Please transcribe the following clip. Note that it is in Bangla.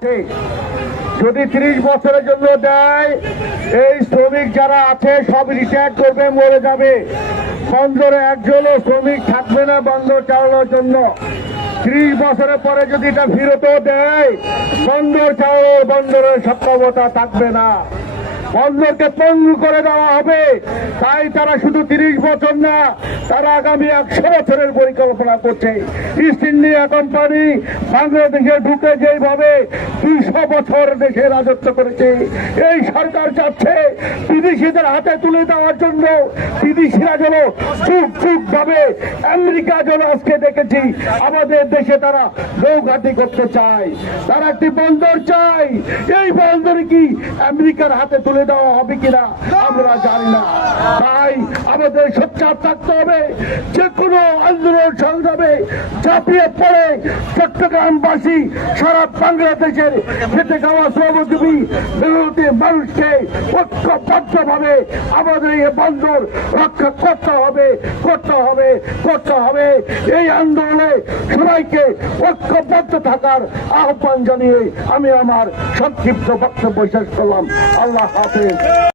যদি 30 বছরের জন্য দেয়, এই শ্রমিক যারা আছে সব রিটায়ার করবে, মরে যাবে। বন্দরে একজনও শ্রমিক থাকবে না বন্দর চালানোর জন্য। 30 বছরের পরে যদি এটা ফেরতও দেয়, বন্দর চালানোর বন্দরের সক্ষমতা থাকবে না, বন্দরকে পঙ্গু করে দেওয়া হবে। তাই তারা শুধু 30 বছর না, তারা আগামী 100 বছরের পরিকল্পনা করছে। ইস্ট ইন্ডিয়া কোম্পানি বাংলাদেশে ঢুকে যেভাবে 200 বছর দেশে রাজত্ব করেছে, এই সরকার চাচ্ছে বিদেশিদের হাতে তুলে দেওয়ার জন্য। বিদেশিরা যেন চুপ চুপ ভাবে, আমেরিকা যেন আজকে দেখেছি আমাদের দেশে তারা নৌঘাটি করতে চায়, তারা একটি বন্দর চায়। এই বন্দর কি আমেরিকার হাতে তুলে দেওয়া হবে কিনা আমরা জানি না। তাই আমাদের সোচ্চার থাকতে হবে, যে কোনো আন্দোলন সংগ্রামে ঝাঁপিয়ে পড়ে চট্টগ্রামবাসী সারা বাংলাদেশের খেতে খাওয়া শ্রমজীবী মেহনতি মানুষকে ঐক্যবদ্ধভাবে আমাদের এই বন্দর রক্ষা করতে হবে, করতে হবে, করতে হবে। এই আন্দোলনে সবাইকে ঐক্যবদ্ধ থাকার আহ্বান জানিয়ে আমি আমার সংক্ষিপ্ত বক্তব্য শেষ করলাম। আল্লাহ হাফেজ।